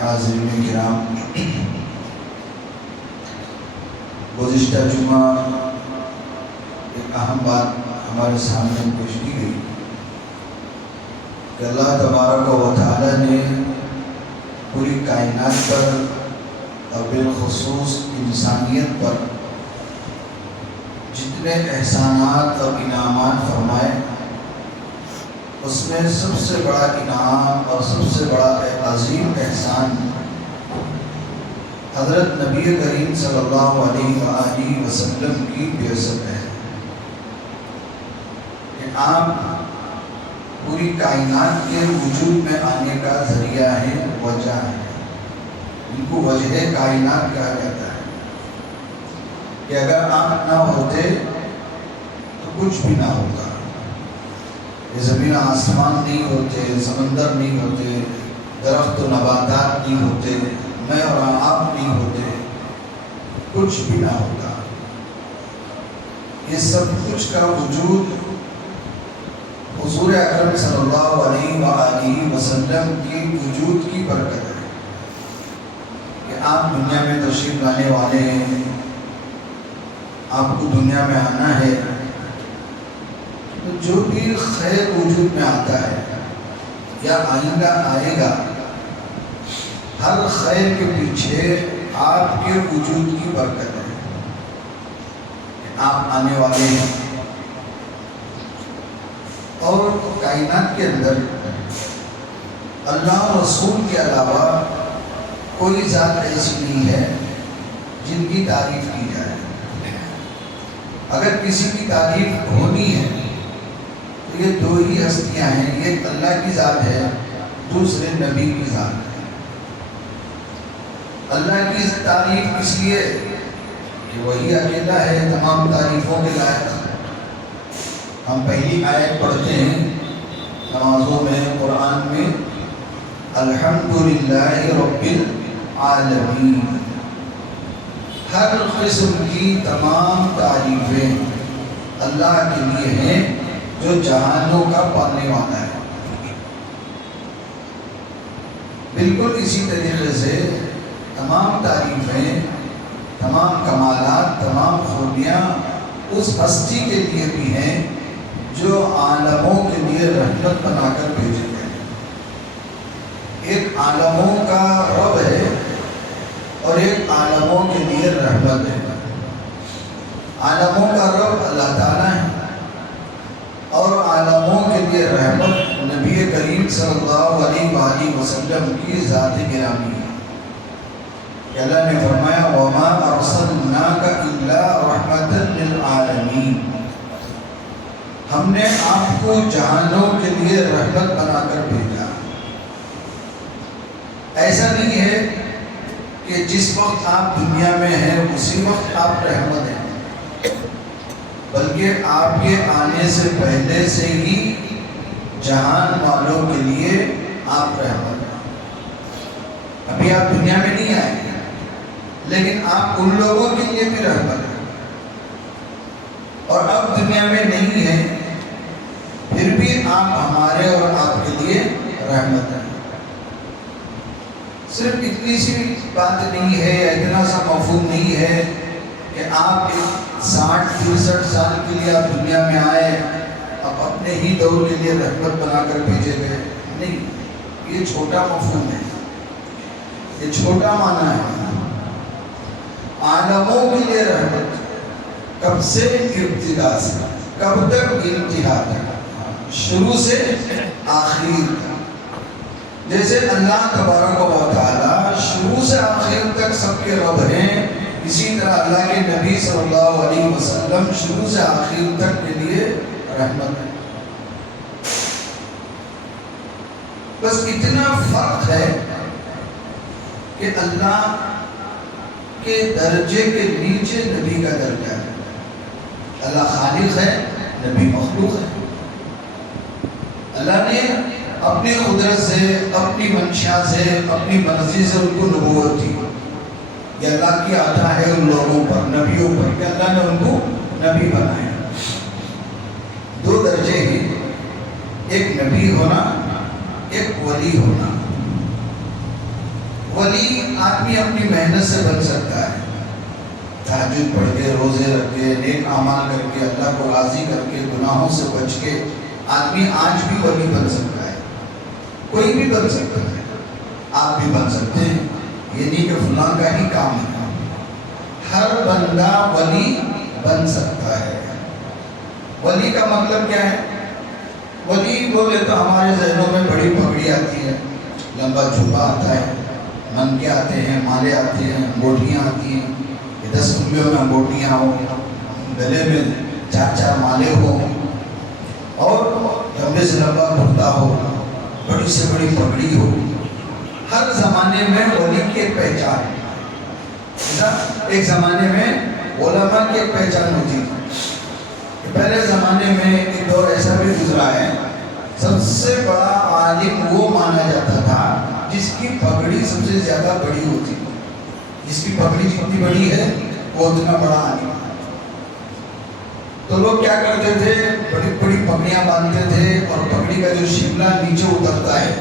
حاضرین کرام، گزشتہ جمعہ ایک اہم بات ہمارے سامنے پیش کی گئی کہ اللہ تبارک و تعالیٰ نے پوری کائنات پر اور بالخصوص انسانیت پر جتنے احسانات اور انعامات فرمائے، اس میں سب سے بڑا انعام اور سب سے بڑا عظیم احسان حضرت نبی کریم صلی اللہ علیہ وآلہ وسلم کی بعثت ہے کہ آپ پوری کائنات کے وجود میں آنے کا ذریعہ ہے، وجہ ہے۔ ان کو وجہ کائنات کہا جاتا ہے کہ اگر آپ نہ ہوتے تو کچھ بھی نہ ہوگا۔ یہ زمین آسمان نہیں ہوتے، سمندر نہیں ہوتے، درخت و نباتات نہیں ہوتے، میں اور آپ نہیں ہوتے، کچھ بھی نہ ہوتا۔ یہ سب کچھ کا وجود حضور اکرم صلی اللہ علیہ وآلہ وسلم کی وجود کی برکت ہے کہ آپ دنیا میں تشریف لانے والے ہیں، آپ کو دنیا میں آنا ہے۔ جو بھی خیر وجود میں آتا ہے یا آئندہ آئے گا، ہر خیر کے پیچھے آپ کے وجود کی برکت ہے کہ آپ آنے والے ہیں۔ اور کائنات کے اندر اللہ رسول کے علاوہ کوئی ذات ایسی نہیں ہے جن کی تعریف کی جائے۔ اگر کسی کی تعریف ہونی ہے تو یہ دو ہی ہستیاں ہیں، ایک اللہ کی ذات ہے، دوسرے نبی کی ذات ہے۔ اللہ کی تعریف اس لیے کہ وہی اکیلا ہے تمام تعریفوں کے لائق۔ ہم پہلی آیت پڑھتے ہیں نمازوں میں، قرآن میں، الحمدللہ رب العالمین۔ ہر قسم کی تمام تعریفیں اللہ کے لیے ہیں جو جہانوں کا پالنے والا ہے۔ بالکل اسی طریقے سے تمام تعریفیں، تمام کمالات، تمام خوبیاں اس ہستی کے لیے بھی ہیں جو عالموں کے لیے رحمت بنا کر بھیجے گئے۔ ایک عالموں کا رب ہے اور ایک عالموں کے لیے رحمت ہے۔ عالموں کا رب اللہ تعالیٰ ہے اور عالموں کے لیے رحمت نبی کریم صلی اللہ علیہ وآلہ وسلم کی ذات گرامی ہے کہ اللہ نے فرمایا وَمَا أَرْسَلْنَاكَ إِلَّا رَحْمَةً لِلْعَالَمِينَ۔ ہم نے آپ کو جہانوں کے لیے رحمت بنا کر بھیجا۔ ایسا نہیں ہے کہ جس وقت آپ دنیا میں ہیں اسی وقت آپ رحمت ہیں، بلکہ آپ کے آنے سے پہلے سے ہی جہان والوں کے لیے آپ رحمت ہیں۔ ابھی آپ دنیا میں نہیں آئے لیکن آپ ان لوگوں کے لیے بھی رحمت ہیں، اور اب دنیا میں نہیں ہیں پھر بھی آپ ہمارے اور آپ کے لیے رحمت ہیں۔ صرف اتنی سی بات نہیں ہے، اتنا سا مفہوم نہیں ہے کہ آپ 60-63 سال کے لیے آپ دنیا میں آئے، اب اپنے ہی دور کے لیے رحمت بنا کر بھیجے گئے، نہیں، یہ چھوٹا مفہوم ہے، یہ چھوٹا معنی ہے۔ عالموں کے لیے رحمت کب سے؟ ابتدا سے، کب تک؟ انتہا تک، شروع سے آخر تک۔ جیسے اللہ تبارک و تعالی شروع سے آخر تک سب کے رب ہیں، اسی طرح اللہ کے نبی صلی اللہ علیہ وسلم شروع سے آخر تک کے لیے رحمت ہے۔ بس اتنا فرق ہے کہ اللہ کے درجے کے نیچے نبی کا درجہ ہے۔ اللہ خالق ہے، نبی مخلوق ہے۔ اللہ نے اپنی قدرت سے، اپنی منشا سے، اپنی مرضی سے ان کو نبوت دی۔ یہ اللہ کی عطا ہے ان لوگوں پر، نبیوں پر، کہ اللہ نے ان کو نبی بنایا۔ دو درجے ہیں، ایک نبی ہونا ایک ولی ہونا. ولی آدمی اپنی محنت سے بن سکتا ہے، تہجد پڑھ کے، روزے رکھ کے، نیک اعمال کر کے، اللہ کو راضی کر کے، گناہوں سے بچ کے آدمی آج بھی ولی بن سکتا ہے. کوئی بھی بن سکتا ہے، آپ بھی بن سکتے ہیں. یہ نہیں کہ فلاں کا ہی کام ہے، ہر بندہ ولی بن سکتا ہے. ولی کا مطلب کیا ہے؟ ولی بولے تو ہمارے ذہنوں میں بڑی پگڑی آتی ہے، لمبا جھبا آتا ہے، منکے آتے ہیں، مالے آتے ہیں، انگوٹھیاں آتی ہیں، 10 انگلیوں میں انگوٹھیاں ہوں، گلے میں 4 مالے ہوں، اور لمبے سے لمبا کرتا ہو، بڑی سے بڑی پگڑی ہو. ہر زمانے میں ولی کی ایک پہچان ہے. ایک زمانے میں علماء کی ایک پہچان ہوتی ہے. پہلے زمانے میں ایک دور ایسا بھی گزرا ہے، سب سے بڑا عالم وہ مانا جاتا تھا جس کی پگڑی سب سے زیادہ بڑی ہوتی ہے. جس کی پگڑی جتنی بڑی ہے وہ اتنا بڑا عالم ہے. تو لوگ کیا کرتے تھے؟ بڑی بڑی پگڑیاں باندھتے تھے، اور پگڑی کا جو شملہ نیچے اترتا ہے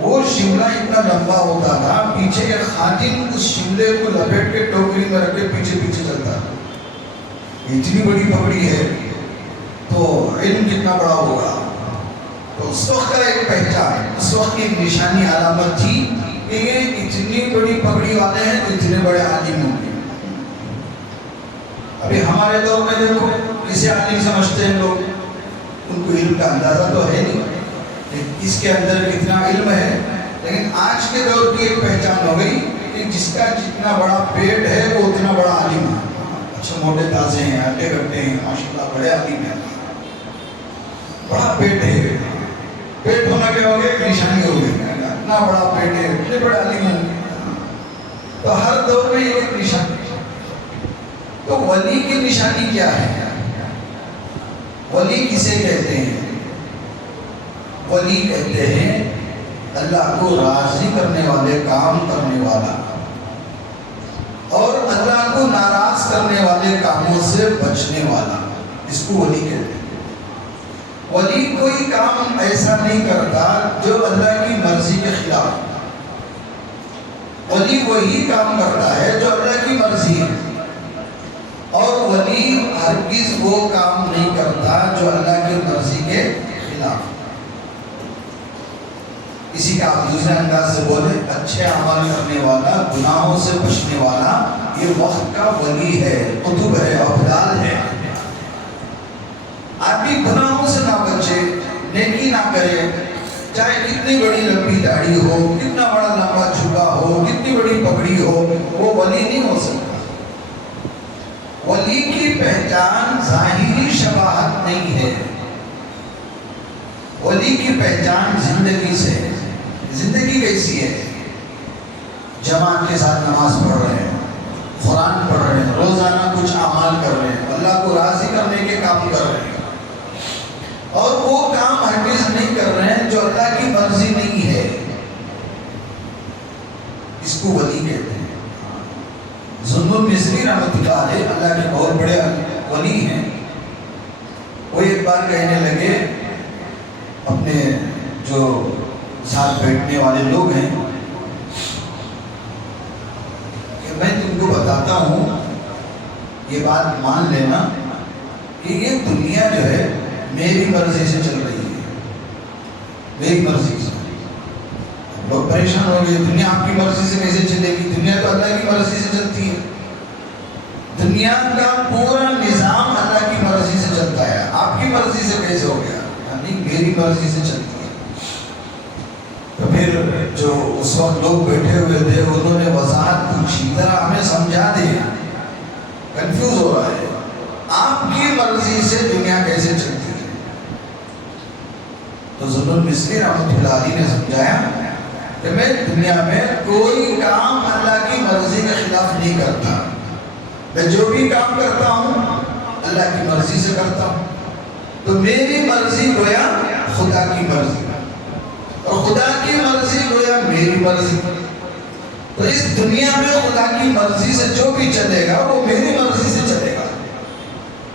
وہ شملہ اتنا لمبا ہوتا تھا، پیچھے ایک خادم اس شملے کو لپیٹ کے ٹوکری میں رکھ کے پیچھے پیچھے چلتا. اتنی بڑی پگڑی ہے تو علم کتنا بڑا ہوگا. تو اس وقت کا ایک پہچان، اس وقت کی ایک نشانی علامت تھی کہ یہ اتنی بڑی پگڑی والے ہیں تو اتنے بڑے عالم ہوں گے. ابھی ہمارے دور میں دیکھو کسی عالم سمجھتے ہیں لوگ، ان کو علم کا اندازہ تو ہے نہیں اس کے اندر کتنا علم ہے. لیکن آج کے دور کی ایک پہچان ہو گئی کہ جس کا جتنا بڑا پیٹ ہے وہ اتنا بڑا عالم ہے. اچھا موٹے تازے ہیں، ہڈے کٹے ہیں، ماشاءاللہ بڑے عالم ہیں. بڑا پیٹ ہے، پیٹ ہونا کیا ہو گیا؟ ایک نشانی ہو گئی، اتنا بڑا پیٹ ہے، اتنے بڑے عالم ہیں. تو ہر دور میں یہ ایک نشانی. تو ولی کی نشانی کیا ہے؟ ولی کسے کہتے ہیں؟ ولی کہتے ہیں اللہ کو راضی کرنے والے کام کرنے والا، اور اللہ کو ناراض کرنے والے کاموں سے بچنے والا. اس کو ولی کہتے ہیں. ولی کوئی کام ایسا نہیں کرتا جو اللہ کی مرضی کے خلاف. ولی وہی کام کرتا ہے جو اللہ کی مرضی ہے، اور ولی ہرگز وہ کام نہیں کرتا جو اللہ کی مرضی کے خلاف. اسی کا آپ دوسرے انداز سے بولے، اچھے عمل کرنے والا، گناہوں سے بچنے والا، یہ وقت کا ولی ہے، قطب ہے، ابدال ہے. آدمی گناہوں سے نہ بچے، نیکی نہ کرے، چاہے کتنی بڑی لمبی داڑھی ہو، کتنا بڑا لمبا جھگا ہو، کتنی بڑی پگڑی ہو، وہ ولی نہیں ہو سکتا. ولی کی پہچان ظاہری شباہت نہیں ہے. ولی کی پہچان زندگی سے ہے. زندگی کیسی ہے؟ جماعت کے ساتھ نماز پڑھ رہے ہیں، قرآن پڑھ رہے ہیں، روزانہ کچھ اعمال کر رہے ہیں، اللہ کو راضی کرنے کے کام کر رہے ہیں، اور وہ کام ہرگز نہیں کر رہے ہیں جو اللہ کی مرضی نہیں ہے. اس کو ولی کہتے ہیں. ذوالنون مصری رحمۃ اللہ علیہ اللہ کے بہت بڑے ولی ہیں. وہ ایک بار کہنے لگے اپنے جو ساتھ بیٹھنے والے لوگ ہیں کہ میں تم کو بتاتا ہوں، یہ بات مان لینا کہ یہ دنیا جو ہے میری مرضی سے چل رہی ہے، میری مرضی سے. لوگ پریشان ہو گئے، دنیا آپ کی مرضی سے کیسے چلے گی؟ دنیا تو اللہ کی مرضی سے چلتی ہے. دنیا کا پورا نظام اللہ کی مرضی سے چلتا ہے، آپ کی مرضی سے کیسے ہو گیا؟ یعنی میری مرضی سے چلتی ہے. تو پھر جو اس وقت لوگ بیٹھے ہوئے تھے انہوں نے وضاحت پوچھی، ذرا ہمیں سمجھا دے، کنفیوز ہو رہا ہے، آپ کی مرضی سے دنیا کیسے چلتی ہے؟ تو ذوالنون مصری رحمۃ اللہ علیہ نے سمجھایا کہ میں دنیا میں کوئی کام اللہ کی مرضی کے خلاف نہیں کرتا. میں جو بھی کام کرتا ہوں اللہ کی مرضی سے کرتا ہوں. تو میری مرضی گویا خدا کی مرضی، اور خدا کی مرضی گویا میری مرضی. تو اس دنیا میں خدا کی مرضی سے جو بھی چلے گا وہ میری مرضی سے چلے گا.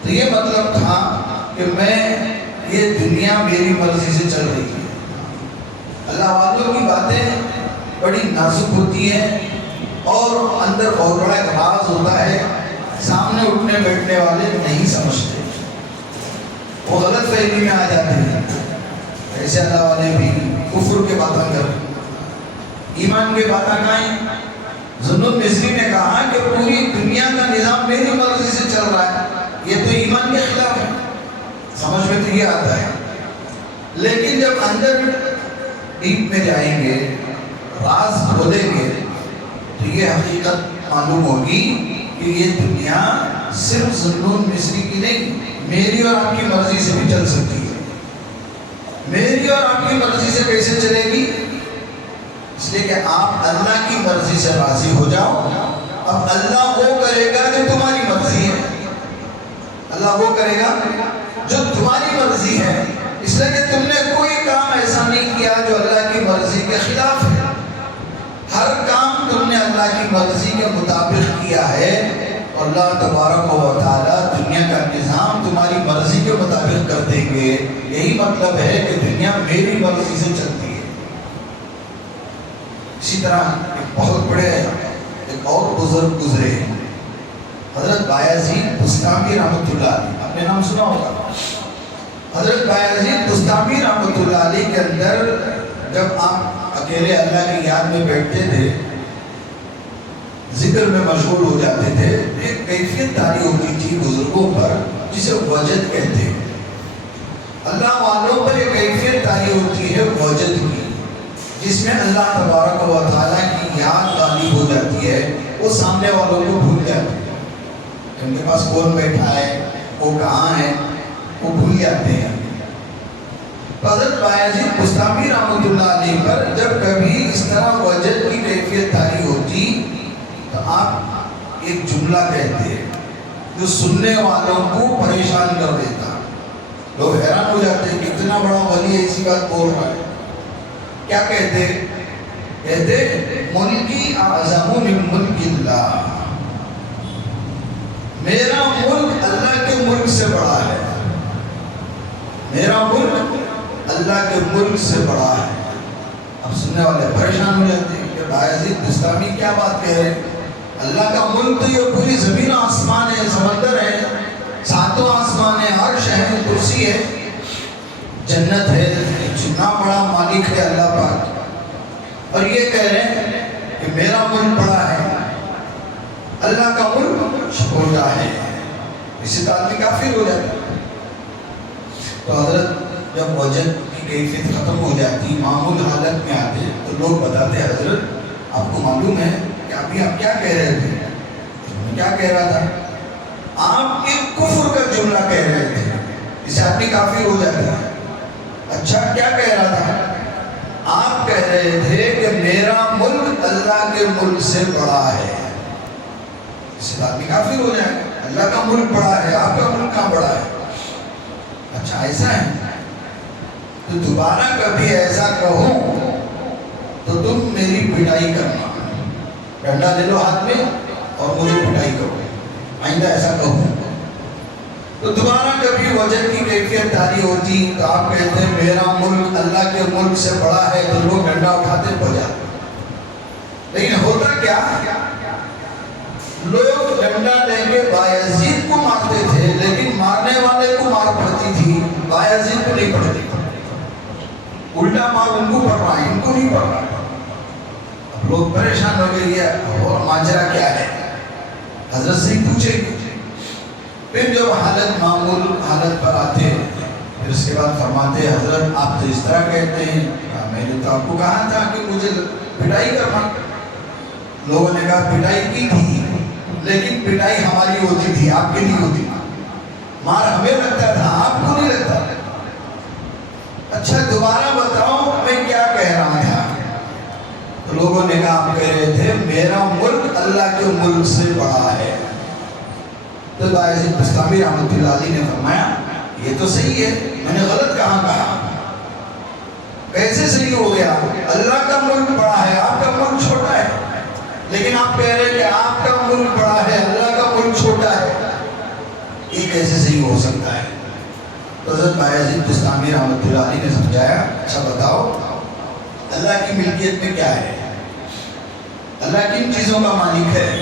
تو یہ مطلب تھا کہ میں یہ دنیا میری مرضی سے چل رہی ہے. اللہ والوں کی باتیں بڑی نازک ہوتی ہیں اور اندر بہت بڑا ایک راز ہوتا ہے، سامنے اٹھنے بیٹھنے والے نہیں سمجھتے، وہ غلط فہمی میں آ جاتے ہیں۔ ایسے اللہ والے بھی کفر کے باتیں کر، ایمان کے باتیں کہیں۔ ذوالنون مصری نے کہا کہ پوری دنیا کا نظام میری مرضی سے چل رہا ہے، یہ تو ایمان کے خلاف ہے۔ سمجھ میں تو یہ آتا ہے، لیکن جب اندر ڈیپ میں جائیں گے، راز کھولیں گے، تو یہ حقیقت معلوم ہوگی کہ یہ دنیا صرف ذوالنون مصری کی نہیں، میری اور آپ کی مرضی سے بھی چل سکتی ہے۔ میری اور آپ کی مرضی سے کیسے چلے گی؟ اس لیے کہ آپ اللہ کی مرضی سے راضی ہو جاؤ۔ اب اللہ وہ کرے گا جو تمہاری مرضی ہے، اللہ وہ کرے گا جو تمہاری مرضی ہے، اس لیے کہ تم نے کوئی کام ایسا نہیں کیا جو اللہ کی مرضی کے خلاف ہے۔ ہر کام تم نے اللہ کی مرضی کے مطابق کیا ہے، اور اللہ تبارک و تعالیٰ دنیا کا نظام تمہاری مرضی کے مطابق کر دیں گے۔ یہی مطلب ہے کہ دنیا میری مرضی سے چلتی ہے۔ اسی طرح ایک بہت بڑے ایک اور بزرگ گزرے ہیں، حضرت بایزید بستامی رحمۃ اللہ علیہ، آپ نے نام سنا ہوگا۔ حضرت بایزید بستامی رحمۃ اللہ علیہ کے اندر جب آپ اکیلے اللہ کی یاد میں بیٹھتے تھے، ذکر میں مشغول ہو جاتے تھے، ایک کیفیت طاری ہوتی تھی بزرگوں پر جسے وجد کہتے ہیں۔ اللہ والوں پر ایک کیفیت طاری ہوتی ہے وجد کی، جس میں اللہ تبارک و تعالیٰ کی یاد غالب ہو جاتی ہے، وہ سامنے والوں کو بھول جاتے ہیں، ان کے پاس کون بیٹھا ہے، وہ کہاں ہے، وہ بھول جاتے ہیں۔ حضرت بایزید بستامی رحمۃ اللہ علیہ پر جب کبھی اس طرح وجد کی کیفیت طاری ہوتی تو آپ ایک جملہ کہتے جو سننے والوں کو پریشان کر دیتا۔ لوگ حیران ہو جاتے ہیں کہ اتنا بڑا ولی ایسی بات بول رہا ہے، کیا کہتے؟ کہتے ملکی اعظم من ملک اللہ، میرا ملک اللہ کے ملک سے بڑا ہے، میرا ملک اللہ کے ملک سے بڑا ہے۔ اب سننے والے پریشان ہو جاتے ہیں کہ بایزید بستامی کیا بات کہہ رہے ہیں؟ اللہ کا ملک تو یہ پوری زمین آسمان ہے، سمندر ہے، ساتوں آسمان ہے، عرش ہے، کرسی ہے، جنت ہے، اتنا بڑا مالک ہے اللہ پاک، اور یہ کہہ رہے ہیں کہ میرا ملک بڑا ہے، اللہ کا ملک چھوٹا ہے۔ اسی طرح آدمی کافر ہو جاتا ہے۔ تو حضرت جب وجد کی کیفیت ختم ہو جاتی، معمول حالت میں آتے، تو لوگ بتاتے حضرت آپ کو معلوم ہے کہ ابھی آپ کیا کہہ رہے تھے؟ میں کیا کہہ رہا تھا؟ آپ ایک کفر کا جملہ کہہ رہے تھے، اسے آدمی کافر ہو جاتا ہے۔ اچھا کیا کہہ رہا تھا؟ آپ کہہ رہے تھے کہ میرا ملک اللہ کے ملک سے بڑا ہے، اس سے آدمی کافر ہو جائے گا۔ اللہ کا ملک بڑا ہے، آپ کا ملک کہاں بڑا ہے؟ اچھا ایسا ہے، تو دوبارہ کبھی ایسا کہوں تو تم میری پٹائی کرنا، ڈنڈا لے لو ہاتھ میں اور مجھے پٹائی کرو، آئندہ ایسا کہوں تو دوبارہ کبھی وجد کی کیفیت طاری ہوتی تو آپ کہتے ہیں میرا ملک اللہ کے ملک سے بڑا ہے، تو لوگ ڈنڈا اٹھاتے بجا۔ لیکن ہوتا کیا، لوگ ڈنڈا لے کے بایزید کو مارتے تھے، لیکن مارنے والے کو مار پڑتی تھی، بایزید کو نہیں پڑتی، الٹا مار ان کو پڑ رہا ہے، ان کو نہیں پڑ رہا۔ اب لوگ پریشان ہو گئے، یہ اور ماجرا کیا ہے؟ حضرت سے پوچھے، پھر جب حالت معمول حالت پر آتے پھر اس کے بعد فرماتے حضرت آپ تو اس طرح کہتے ہیں، میں نے تو آپ کو کہا تھا کہ مجھے پٹائی کرنا۔ لوگوں نے کہا پٹائی کی تھی، لیکن پٹائی ہماری ہوتی تھی، آپ کی نہیں ہوتی، مار ہمیں لگتا تھا، آپ کو نہیں لگتا۔ اچھا دوبارہ بتاؤ میں کیا کہہ رہا تھا؟ تو لوگوں نے کہا آپ کہہ رہے تھے میرا ملک اللہ کے ملک سے بڑا ہے۔ تو بایزید بستامی رحمۃ اللہ علیہ نے فرمایا یہ تو صحیح ہے، میں نے غلط کہا، کیسے صحیح ہو گیا؟ اللہ کا ملک بڑا ہے، آپ کا ملک چھوٹا ہے، لیکن آپ کہہ رہے ہیں کہ آپ کا ملک بڑا ہے، اللہ کا ملک چھوٹا ہے، یہ کیسے صحیح ہو سکتا ہے؟ تو حضرت بایزید بستامی رحمۃ اللہ علیہ نے سمجھایا اچھا بتاؤ اللہ کی ملکیت میں کیا ہے؟ اللہ کن چیزوں کا مالک ہے؟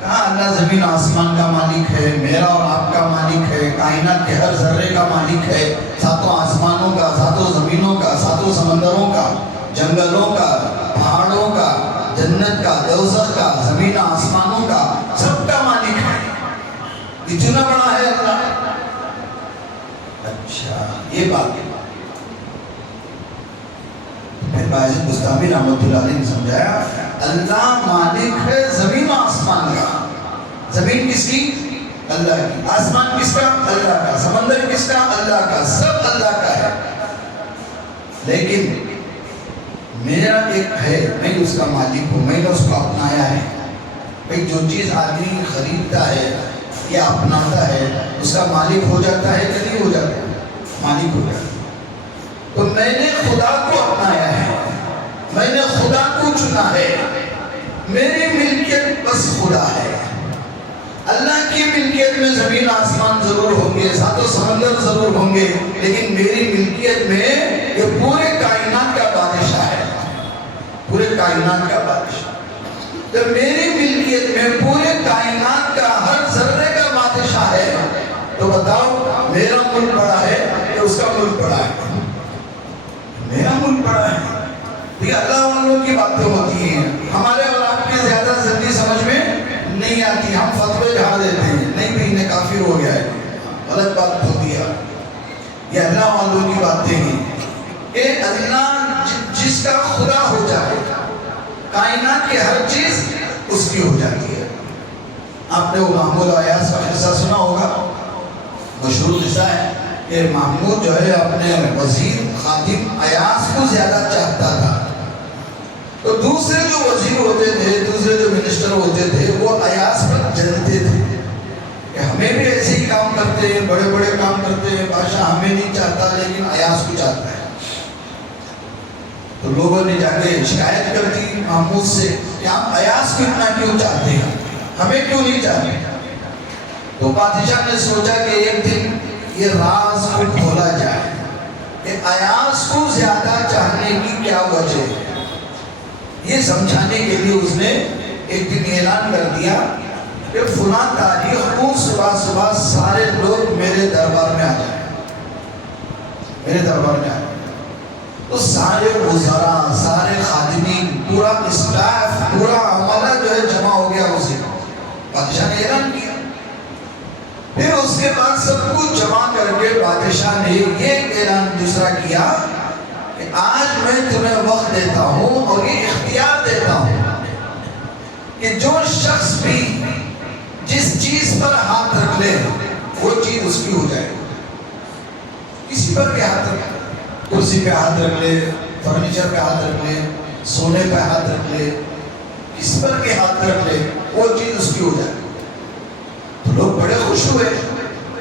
کہاں اللہ زمین آسمان کا مالک ہے، میرا اور آپ کا مالک ہے، کائنات کے ہر ذرے کا مالک ہے، ساتوں آسمانوں کا، ساتوں زمینوں کا، ساتوں سمندروں کا، جنگلوں کا، پہاڑوں کا، جنت کا، دوزخ کا، زمین آسمانوں کا، سب کا مالک ہے۔ اتنا بڑا ہے اللہ۔ اچھا یہ بات ہے۔ پھر باعث بستامی رحمۃ اللہ علیہ نے سمجھایا اللہ مالک ہے زمین و آسمان کا۔ زمین کس کی؟ اللہ کی۔ آسمان کس کا؟ اللہ کا۔ سمندر کس کا؟ اللہ کا۔ سب اللہ کا ہے، لیکن میرا ایک ہے، میں اس کا مالک ہوں، میں نے اس کو اپنایا ہے۔ بھئی جو چیز آدمی خریدتا ہے یا اپناتا ہے اس کا مالک ہو جاتا ہے کہ نہیں ہو جاتا؟ مالک ہو جاتا ہے۔ تو میں نے خدا کو اپنایا ہے، میں نے خدا کو چنا ہے، میری ملکیت بس خدا ہے۔ اللہ کی ملکیت میں زمین آسمان ضرور ہوں گے، ساتوں سمندر ضرور ہوں گے، لیکن میری ملکیت میں یہ پورے کائنات کا بادشاہ ہے، پورے کائنات کا بادشاہ۔ جب میری ملکیت میں پورے کائنات کا ہر ذرے کا بادشاہ ہے تو بتاؤ میرا ملک بڑا ہے کہ اس کا ملک بڑا ہے؟ میرا ملک بڑا ہے۔ یہ اللہ والوں کی باتیں ہوتی ہیں، ہمارے اور آپ کی زیادہ جلدی سمجھ میں نہیں آتی، ہم فتوے جھاڑ دیتے ہیں، نہیں بھی انہیں کافر ہو گیا ہے، غلط بات ہو دیا۔ یہ اللہ والوں کی باتیں ہیں کہ اللہ جس کا خدا ہو جائے، کائنات کی ہر چیز اس کی ہو جاتی ہے۔ آپ نے وہ محمود ایاز کا قصہ سنا ہوگا، مشہور قصہ ہے کہ محمود جو ہے اپنے وزیر خادم ایاز کو زیادہ چاہتا تھا، تو دوسرے جو وزیر ہوتے تھے، دوسرے جو منسٹر ہوتے تھے، وہ ایاز پر جلتے تھے کہ ہمیں بھی ایسے ہی کام کرتے ہیں، بڑے بڑے کام کرتے ہیں، بادشاہ ہمیں نہیں چاہتا لیکن ایاز کو چاہتا ہے۔ تو لوگوں نے جا کے شکایت کر دی محمود سے کہ آپ ایاز کو اتنا کیوں چاہتے ہیں، ہمیں کیوں نہیں چاہتے؟ تو بادشاہ نے سوچا کہ ایک دن یہ راز کو کھولا جائے کہ ایاز کو زیادہ چاہنے کی کیا وجہ ہے۔ یہ سمجھانے کے لیے اس نے ایک دن اعلان کر دیا کہ فلاں تاریخ کو صبح صبح سارے لوگ میرے دربار میں آ جائیں، میرے دربار میں آ جائیں۔ تو سارے وزراء، سارے خادمین، پورا اسٹاف، پورا عملہ جو ہے جمع ہو گیا اسے، بادشاہ نے اعلان کیا۔ پھر اس کے بعد سب کچھ جمع کر کے بادشاہ نے یہ اعلان دوسرا کیا کہ آج میں تمہیں وقت دیتا ہوں اور یہ اختیار دیتا ہوں کہ جو شخص بھی جس چیز پر ہاتھ رکھ لے وہ چیز اس کی ہو جائے۔ کسی پر بھی ہاتھ رکھ لے، کرسی پہ ہاتھ رکھ لے، فرنیچر پہ ہاتھ رکھ لے، سونے پہ ہاتھ رکھ لے، کس پر بھی ہاتھ رکھ لے وہ چیز اس کی ہو جائے۔ تو لوگ بڑے خوش ہوئے،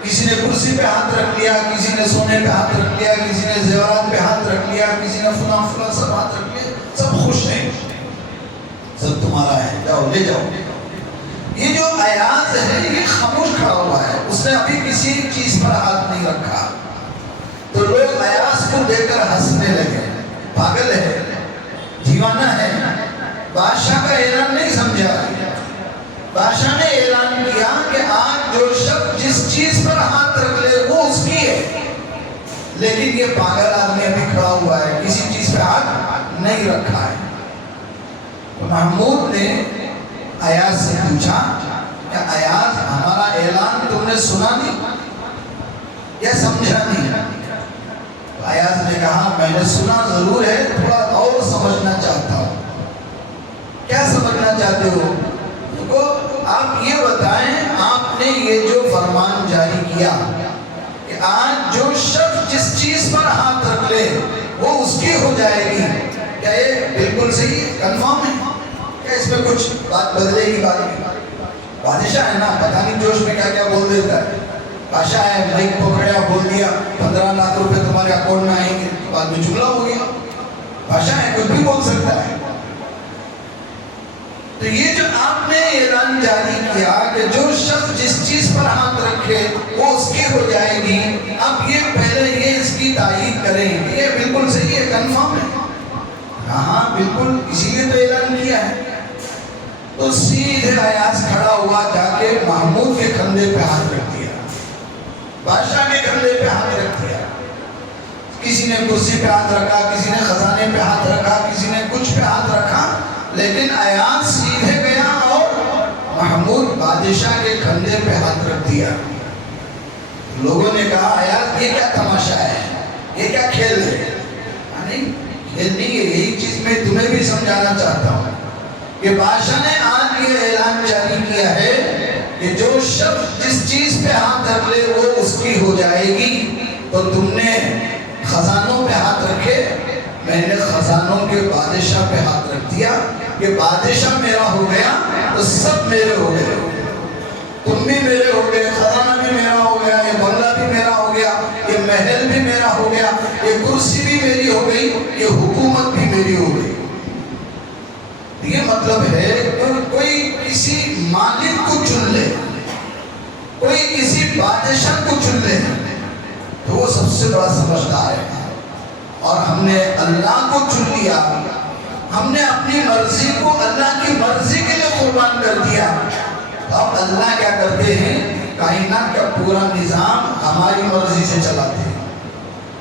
کسی نے کرسی پہ ہاتھ رکھ لیا، کسی نے سونے پہ ہاتھ رکھ لیا، کسی نے زیورات پہ ہاتھ رکھ لیا، کسی نے فلاں سب ہاتھ رکھ لیا، سب خوش ہیں، سب تمہارا ہے، جاؤ لے جاؤ۔ یہ جو ایاز ہے یہ خاموش کھڑا ہوا ہے، اس نے ابھی کسی چیز پر ہاتھ نہیں رکھا۔ تو لوگ ایاز کو دیکھ کر ہنسنے لگے، پاگل ہے، دیوانہ ہے، بادشاہ کا اعلان نہیں سمجھا۔ بادشاہ نے اعلان کیا کہ آج جو شخص جس چیز پر ہاتھ رکھ لے وہ اس کی ہے، لیکن یہ پاگل آدمی ابھی کھڑا ہوا ہے، کسی چیز پہ ہاتھ نہیں رکھا ہے۔ محمود نے ایاز سے پوچھا کہ ایاز ہمارا اعلان تم نے سنا نہیں یا سمجھا نہیں؟ ایاز نے کہا میں نے سنا ضرور ہے، تھوڑا اور سمجھنا چاہتا ہوں۔ کیا سمجھنا چاہتے ہو؟ تو آپ یہ بتائیں، آپ نے یہ جو فرمان جاری کیا کہ آج جو شخص جس چیز پر ہاتھ رکھ لے وہ اس کی ہو جائے گی، کیا یہ بالکل صحیح ہے، کنفرم ہے؟ کیا اس میں کچھ بات بدلے گی؟ بادشاہ ہے نا، پتہ نہیں جوش میں کیا کیا بول دیتا ہے۔ بادشاہ ہے، مائک پکڑیا، بول دیا 15 لاکھ روپے تمہارے اکاؤنٹ میں آئیں گے، بعد میں جملہ ہو گیا۔ بادشاہ ہے، کچھ بھی بول سکتا ہے۔ تو یہ جو آپ نے اعلان جاری کیا کہ جو شخص جس چیز پر ہاتھ رکھے وہ اس کی ہو جائے گی، اب یہ پہلے یہ اس کی تائید کریں، یہ بالکل صحیح ہے، کنفرم ہے۔ ہاں بالکل اسی لیے تو اعلان کیا ہے. تو سیدھے ایاز کھڑا ہوا، جا کے محمود کے کندھے پہ ہاتھ رکھ دیا، بادشاہ کے کندھے پہ ہاتھ رکھ دیا. کسی نے کرسی پہ ہاتھ رکھا، کسی نے خزانے پہ ہاتھ رکھا، کسی نے کچھ پہ ہاتھ رکھا، لیکن ایاز سیدھے گیا اور محمود بادشاہ کے کندھے پہ ہاتھ رکھ دیا. لوگوں نے کہا ایاز یہ کیا تماشا ہے، یہ کیا کھیل ہے؟ نہیں کھیل نہیں ہے، یہی چیز میں تمہیں بھی سمجھانا چاہتا ہوں کہ بادشاہ نے آج یہ اعلان جاری کیا ہے کہ جو شخص جس چیز پہ ہاتھ رکھ لے وہ اس کی ہو جائے گی. تو تم نے خزانوں پہ ہاتھ رکھے، میں نے خزانوں کے بادشاہ پہ ہاتھ رکھ دیا کہ بادشاہ میرا ہو گیا تو سب میرے ہو گئے. تم بھی میرے ہو گئے، خزانہ بھی میرا ہو گیا، یہ بنگلہ بھی میرا ہو گیا، یہ محل بھی میرا ہو گیا، یہ کرسی بھی میری ہو گئی، یہ حکومت بھی میری ہو گئی. یہ مطلب ہے کوئی کسی مالک کو چن لے، کوئی کسی بادشاہ کو چن لے تو وہ سب سے بڑا سمجھدار ہے. اور ہم نے اللہ کو چن لیا، ہم نے اپنی مرضی کو اللہ کی مرضی کے لیے قربان کر دیا. اب اللہ کیا کرتے ہیں، کائنات کا پورا نظام ہماری مرضی سے چلاتے ہیں.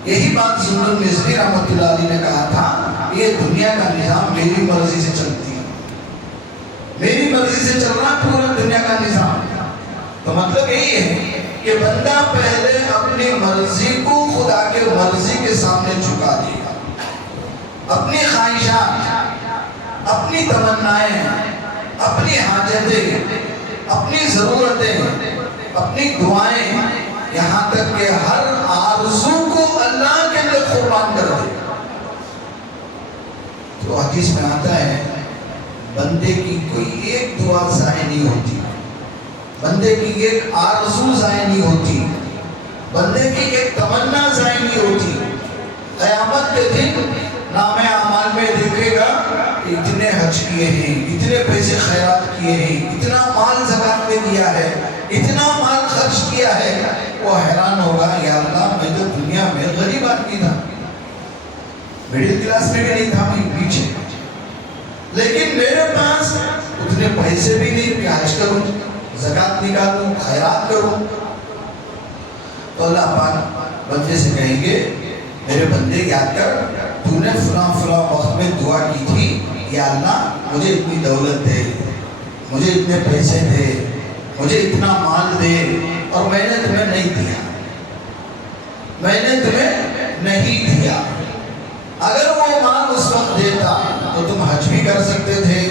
یہی بات ذوالنور مصری رحمۃ اللہ علیہ نے کہا تھا، یہ دنیا کا نظام میری مرضی سے چلتی ہے، میری مرضی سے چل رہا پورا دنیا کا نظام. تو مطلب یہی ہے کہ بندہ پہلے اپنی مرضی کو خدا کے مرضی کے سامنے جھکا دے گا. اپنی خواہشات، اپنی تمنائیں، اپنی حاجتیں، اپنی ضرورتیں، اپنی دعائیں، یہاں تک کہ ہر آرزو کو اللہ کے لیے قربان کر دے. تو حدیث میں آتا ہے بندے کی کوئی ایک دعا ضائع نہیں ہوتی، بندے کی ایک آرزو ضائع نہیں ہوتی، بندے کی ایک تمنا ضائع نہیں ہوتی. قیامت کے دن نام اعمال میں دیکھے گا اتنے حج کیے ہیں، اتنے پیسے خیرات کیے ہیں، اتنا مال زکات میں دیا ہے، اتنا مال خرچ کیا ہے. وہ حیران ہوگا، یا اللہ میں تو دنیا میں غریب آدمی تھا، مڈل کلاس میں بھی نہیں تھا، میں پیچھے، لیکن میرے پاس اتنے پیسے بھی نہیں کہ حج کروں، زکات نکالوں، خیرات کروں. تو اللہ پاک بندے سے کہیں گے میرے بندے یاد کر تو نے فلاں فلاں وقت میں دعا کی تھی، یا اللہ مجھے اتنی دولت دے، مجھے اتنے پیسے دے، مجھے اتنا مال دے، اور میں نے تمہیں نہیں دیا، میں نے تمہیں نہیں دیا. اگر وہ مال اس وقت دیتا تو تم حج بھی کر سکتے تھے،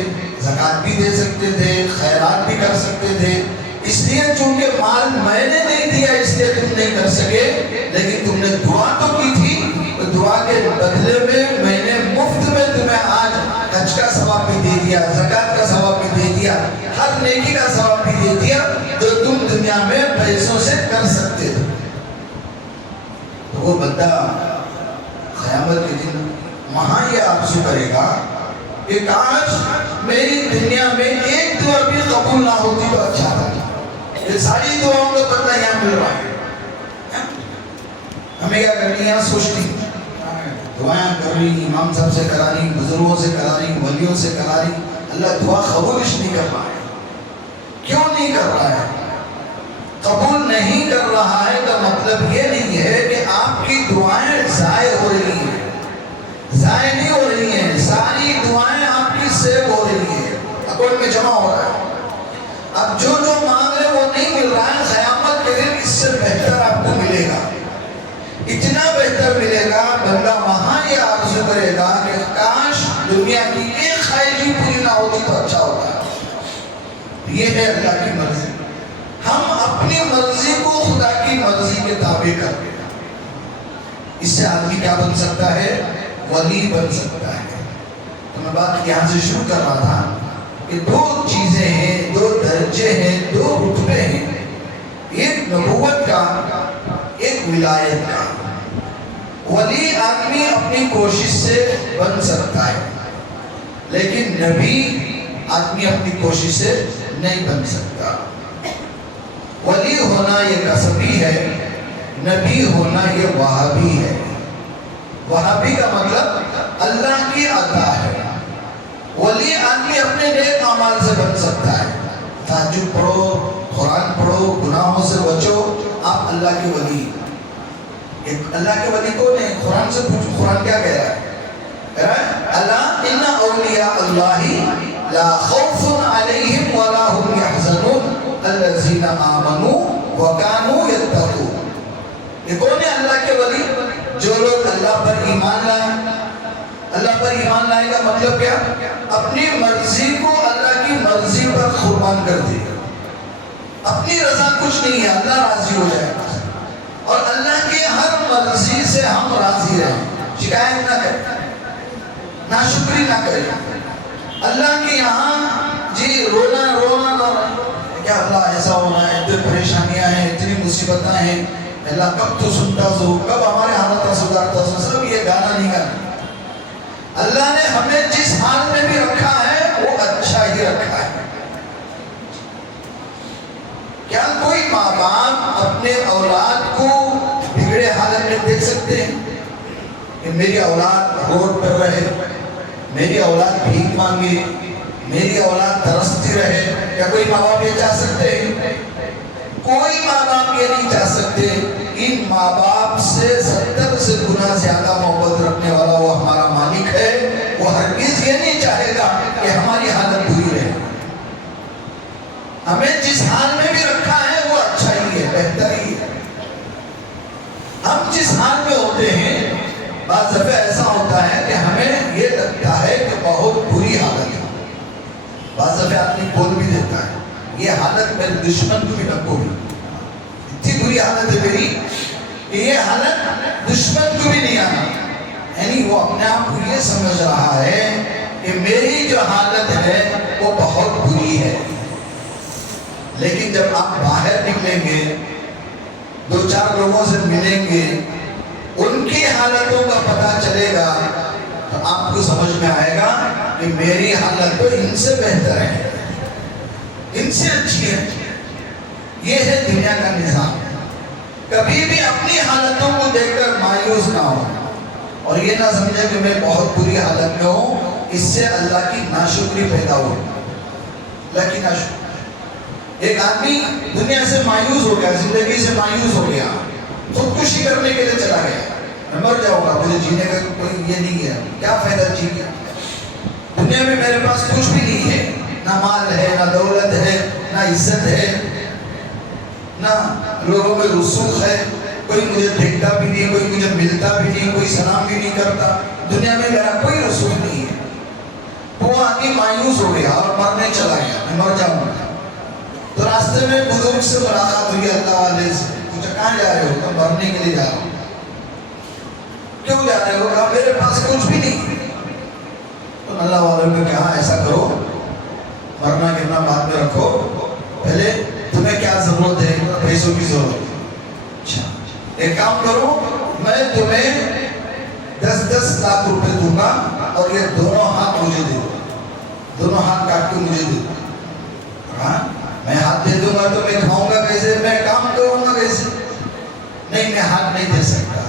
زکات بھی دے سکتے تھے، خیرات بھی کر سکتے تھے. اس لیے چونکہ مال میں نے نہیں دیا اس لیے تم نہیں کر سکے، لیکن تم نے دعا تو کی تھی، تو دعا کے بدلے میں نے مفت میں تمہیں آج حج کا ثواب بھی دے دیا، زکات کا ثواب بھی دے دیا، ہر نیکی کا ثواب بھی دے دیا جو تم دنیا میں پیسوں سے کر سکتے تھے. تو وہ بندہ قیامت کے دن وہاں یہ آرزو کرے گا کہ کاش میری دنیا میں ایک دعا بھی قبول نہ ہوتی تو اچھا تھا. یہ ساری دعاؤں کا بدلہ یہاں مل رہا ہے. ہمیں کیا کرنی ہے، سوچتی دعائیں کر رہی، امام صاحب سے کرا رہی، بزرگوں سے کرا رہی، ولیوں سے کرا رہی. اللہ دعا قبول نہیں کر رہا ہے. کیوں نہیں کر رہا ہے؟ قبول نہیں کر رہا ہے تو مطلب یہ نہیں ہے کہ آپ کی دعائیں ضائع ہو رہی ہیں، ضائع نہیں ہو رہی ہیں. ساری دعائیں آپ کی سیو ہو رہی ہیں، اکاؤنٹ میں جمع ہو رہا ہے. اب جو مانگ رہے وہ نہیں مل رہا ہے، قیامت کے دن اس سے بہتر آپ کو ملے گا، اتنا بہتر ملے گا. بندہ وہاں یہ آرزو کرے گا کہ کاش دنیا کی ایک خواہش بھی پوری نہ ہوتی تو اچھا ہوتا. یہ ہے اللہ کی مرضی. ہم اپنی مرضی کو خدا کی مرضی کے تابع کر دیں. اس سے آدمی کیا بن سکتا ہے؟ ولی بن سکتا ہے. تو میں بات یہاں سے شروع کر رہا تھا کہ دو چیزیں ہیں، دو درجے ہیں، دو رتبے ہیں، ایک نبوت کا، ایک ولایت کا. ولی آدمی اپنی کوشش سے بن سکتا ہے، لیکن نبی آدمی اپنی کوشش سے نہیں بن سکتا. ولی ہونا یہ کسبی ہے، نبی ہونا یہ وہابی ہے. وہابی کا مطلب اللہ کی عطا اللہ کے ولی. اللہ کے ولی کون ہے؟ قرآن سے پوچھو، قرآن کیا کہہ رہا ہے؟ کہہ رہا ہے اللہ ان اولیاء اللہ لا خوف علیہم ولا هم يحزنون الذین آمنوا وکانوا یتقون. یہ کون ہے اللہ کے ولی؟ جو لوگ اللہ پر ایمان لائیں. اللہ پر ایمان لائے کا مطلب کیا؟ اپنی مرضی کو اللہ کی مرضی پر قربان کر دے. اپنی رضا کچھ نہیں ہے، اللہ راضی ہو جائے اور اللہ کی ہر مرضی سے ہم راضی رہیں. شکایت نہ کریں، ناشکری نہ کریں. اللہ کے یہاں جی رونا کیا اللہ ایسا ہونا ہے، اتنی پریشانیاں ہیں، اتنی مصیبتیں ہیں، اللہ کب تو سنتا ہو، کب ہمارے حالت سدھارتا ہو. سب یہ گانا نہیں گانا. اللہ نے ہمیں جس حال میں بھی رکھا ہے وہ اچھا ہی رکھا ہے. کیا کوئی ماں باپ اپنے اولاد کو بگڑے حالت میں دیکھ سکتے ہیں کہ میری اولاد روڈ پر رہے، میری اولاد بھیک مانگے، میری اولاد ترستی رہے؟ کیا کوئی ماں باپ یہ چاہ سکتے ہیں؟ کوئی ماں باپ یہ نہیں چاہ سکتے. ان ماں باپ سے 70 سے گنا زیادہ محبت رکھنے والا وہ ہمارا مالک ہے. وہ ہرگز یہ نہیں چاہے گا کہ ہماری حالت بری رہے. ہمیں جس حال میں بھی رکھا ہے وہ اچھا ہی ہے، بہتر ہی ہے. ہم جس حال میں ہوتے ہیں بعض دفعہ ایسا ہوتا ہے کہ ہمیں یہ لگتا ہے کہ بہت بری حالت ہے. بعض دفعہ آدمی بول بھی دیتا ہے یہ حالت میرے دشمن کو بھی نہ کوئی، اتنی بری حالت ہے میری کہ یہ حالت دشمن کو بھی نہیں آنا. یعنی وہ اپنے آپ کو یہ سمجھ رہا ہے کہ میری جو حالت ہے وہ بہت بری ہے. لیکن جب آپ باہر نکلیں گے، 2-4 لوگوں سے ملیں گے، ان کی حالتوں کا پتہ چلے گا تو آپ کو سمجھ میں آئے گا کہ میری حالت تو ان سے بہتر ہے، ان سے اچھی ہے. یہ ہے دنیا کا نظام. کبھی بھی اپنی حالتوں کو دیکھ کر مایوس نہ ہو اور یہ نہ سمجھے کہ میں بہت بری حالت میں ہوں. اس سے اللہ کی ناشکری پیدا ہو. اللہ کی ناشکری. ایک آدمی دنیا سے مایوس ہو گیا، زندگی سے مایوس ہو گیا، خودکشی کرنے کے لیے چلا گیا. میں مر جاؤں گا، مجھے جینے کا کوئی یہ نہیں ہے، کیا فائدہ جی گیا. دنیا میں میرے پاس کچھ بھی نہیں ہے، نہ مال ہے، نہ دولت ہے، نہ عزت ہے، نہ لوگوں میں رسوخ ہے. کوئی مجھے دیکھتا بھی نہیں، کوئی مجھے ملتا بھی نہیں، کوئی سلام بھی نہیں کرتا. دنیا میں میرا کوئی رسوخ نہیں ہے. وہ آدمی مایوس ہو گیا اور مرنے چلا گیا، میں مر جاؤں گا. تو راستے میں بزرگ سے ملاقات ہوئی، اللہ والے سے پوچھا کہاں جا رہے ہو؟ تو مرنے کے لیے جا رہا ہوں. کیوں جا رہے ہو؟ کہا میرے پاس کچھ بھی نہیں. تو اللہ والوں نے کہا ایسا کرو، مرنا گرنا بعد میں رکھو، پہلے تمہیں کیا ضرورت ہے؟ پیسوں کی ضرورت ہے. اچھا ایک کام کرو، میں تمہیں 10-10 لاکھ روپے دوں گا اور یہ دونوں ہاتھ مجھے دے دو، دونوں ہاتھ کاٹ کے مجھے دے دو. ہاں میں ہاتھ دے دوں گا تو میں کھاؤں گا کیسے؟ میں کام کروں گا کیسے؟ نہیں میں ہاتھ نہیں دے سکتا.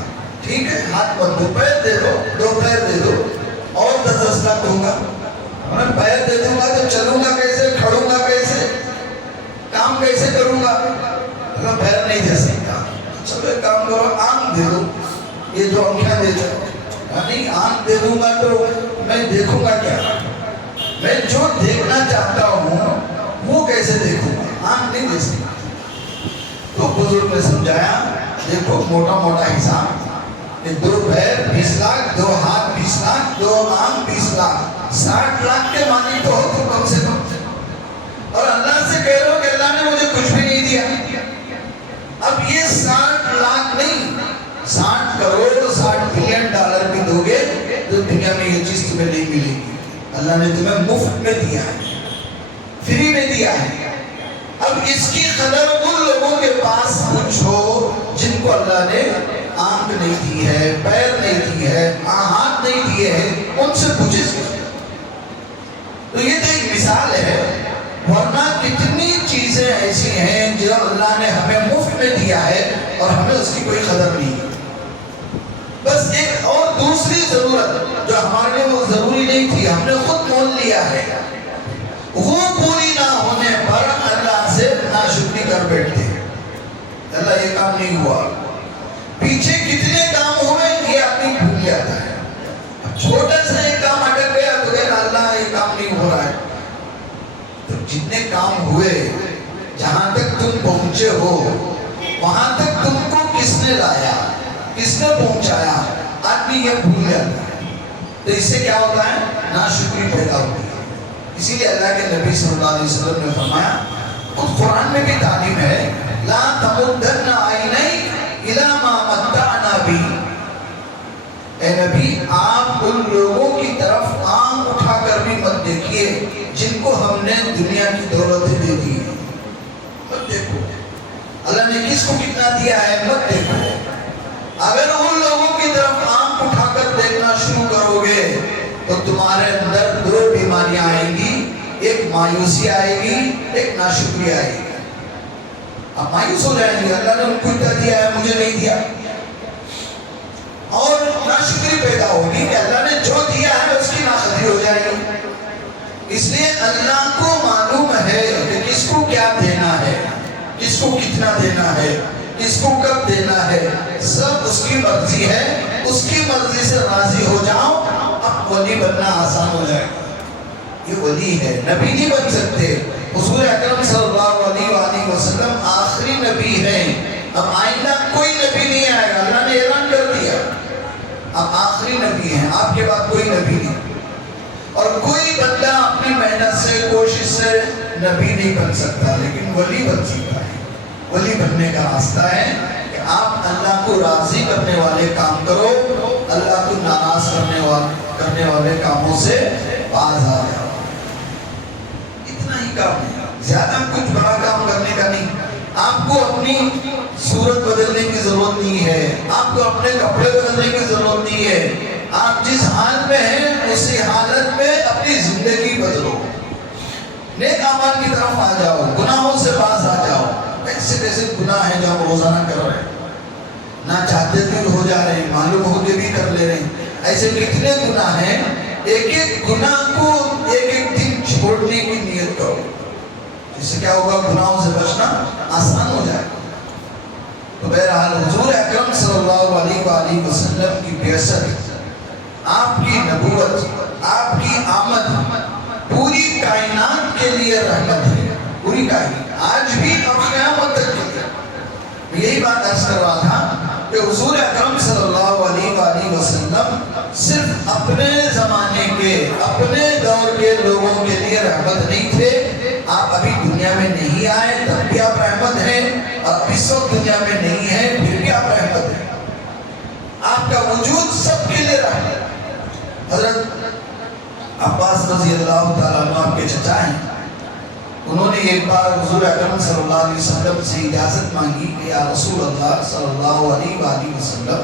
ٹھیک ہے ہاتھ مت دو، پیر دے دو، 2 پیر دے دو اور 10-10 لاکھ دوں گا. میں پیر دے دوں گا تو چلوں گا کیسے؟ کھڑوں گا کیسے؟ کام کیسے کروں گا؟ پیر نہیں دے سکتا. چلو ایک کام کرو، آنکھ دے دو، یہ جو آنکھیں دے دو. نہیں آنکھ دے دوں گا تو میں دیکھوں گا کیا؟ میں جو دیکھنا چاہتا ہوں وہ کیسے دیکھوں گا؟ آنکھ نہیں دے سکتا. تو بزرگ نے سمجھایا دیکھو موٹا موٹا حساب کہ 2 پیر 20 لاکھ، 2 ہاتھ 20 لاکھ، 2 آنکھ 20 لاکھ، 60 لاکھ کے مالک تو ہو تو کم سے کم. اور اللہ سے کہہ رہے ہو کہ اللہ نے مجھے کچھ بھی نہیں دیا. اب یہ 60 لاکھ نہیں، 60 کروڑ 60 بلین ڈالر بھی دو گے تو دنیا میں یہ چیز تمہیں نہیں ملے گی. اللہ نے تمہیں مفت میں دیا ہے، فری میں دیا ہے. اب اس کی قدر ان لوگوں کے پاس پوچھو جن کو اللہ نے آنکھ نہیں دی ہے، پیر نہیں دی ہے، ہاتھ نہیں دیے ہیں، ان سے پوچھے. تو یہ تو ایک مثال ہے، ورنہ کتنی چیزیں ایسی ہیں جو اللہ نے ہمیں مفت میں دیا ہے اور ہمیں اس کی کوئی قدر نہیں. بس ایک اور دوسری ضرورت جو ہمارے لیے وہ ضروری نہیں تھی، ہم نے خود مول لیا ہے، وہ پوری نہ ہونے پر اللہ سے ناشکری کر بیٹھتے ہیں. اللہ یہ کام نہیں ہوا، پیچھے کتنے کام ہوئے یہ آدمی بھول جاتا ہے. چھوٹا سا ایک کام اٹک گیا تو کہتا اللہ یہ کام نہیں ہو رہا ہے. تو جتنے کام ہوئے، جہاں تک تم پہنچے ہو وہاں تک تم کو کس نے لایا، کس نے پہنچایا، آدمی یہ بھول جاتا ہے. تو اس سے کیا ہوتا ہے؟ ناشکری پیدا ہوتی ہے. اسی لیے اللہ کے نبی صلی اللہ علیہ وسلم نے فرمایا، خود قرآن میں بھی تعلیم ہے، لا تمدن عینیک الی ما متعنا بہ. اے نبی آپ ان لوگوں کی طرف آنکھ اٹھا کر بھی مت دیکھیے جن کو ہم نے دنیا کی دولتیں دے دی. مت دیکھو اللہ نے کس کو کتنا دیا ہے، مت دیکھو. اگر ان لوگوں کی طرف آنکھ اٹھا کر دیکھنا شروع کرو گے تو تمہارے اندر دو بیماریاں آئیں گی، ایک مایوسی آئے گی، ایک ناشکری آئے گی. آپ مایوس ہو جائیں گے، اللہ نے ان کو اتنا دیا ہے مجھے نہیں دیا. اور ناشکری پیدا ہوگی کہ اللہ نے جو دیا ہے اس کی ناشکری ہو جائے گی. اس لیے اللہ کو معلوم ہے کہ کس کو کیا دینا ہے، کس کو کتنا دینا ہے، کس کو کب دینا ہے، سب اس کی مرضی ہے. اس کی مرضی سے راضی ہو جاؤ، اب ولی بننا آسان ہو جائے گا. یہ ولی ہے، نبی نہیں بن سکتے. حضور اکرم صلی اللہ علیہ وآلہ وسلم آخری نبی ہیں. اب آئندہ کوئی نبی نہیں آئے گا، اللہ نے اعلان کر دیا اب آخری نبی ہیں، آپ کے بعد کوئی نبی نہیں. اور کوئی بندہ اپنی محنت سے، کوشش سے نبی نہیں بن سکتا، لیکن ولی بن سکتا ہے. ولی بننے کا راستہ ہے کہ آپ اللہ کو راضی کرنے والے کام کرو، اللہ کو ناراض کرنے والے کاموں سے باز آ جاؤ. اتنا ہی کام ہے، زیادہ کچھ بڑا کام کرنے کا نہیں. آپ کو اپنی صورت بدلنے کی ضرورت نہیں ہے، آپ کو اپنے کپڑے بدلنے کی ضرورت نہیں ہے. آپ جس حال میں ہیں اسی حالت میں اپنی زندگی بدلو. نیک اعمال کی طرف آ جاؤ، گناہوں سے باز آ جاؤ. ایسے گناہ ہیں جو ہم روزانہ کر رہے ہیں، نہ چاہتے بھی ہو جا رہے ہیں، معلوم ہو کے بھی کر لے رہے ہیں. ایسے کتنے گناہ ہیں، ایک ایک گناہ کو ایک ایک دن چھوڑنے کی نیت کرو. اس سے کیا ہوگا؟ گناہوں سے بچنا آسان ہو جائے گا. تو بہرحال حضور اکرم صلی اللہ علیہ وآلہ وسلم کی بعثت، آپ کی نبوت، آپ کی آمد پوری کائنات کے لیے رحمت ہے. پوری کائنات آج بھی اور قیامت تک کے لیے. یہی بات عرض کر رہا تھا کہ حضور اکرم صلی اللہ علیہ وآلہ وسلم صرف اپنے زمانے کے، اپنے دور کے لوگوں کے لیے رحمت نہیں تھے. آپ ابھی دنیا میں نہیں آئے تب بھی آپ رحمت ہیں، اور اس وقت دنیا میں نہیں ہیں پھر بھی آپ رحمت ہیں. آپ کا وجود سب کے لیے رحمت. حضرت عباس رضی اللہ تعالیٰ عنہ آپ کے چچا ہیں. انہوں نے ایک بار حضور اکرم صلی اللہ علیہ وسلم سے اجازت مانگی کہ یا رسول اللہ صلی اللہ علیہ وآلہ وسلم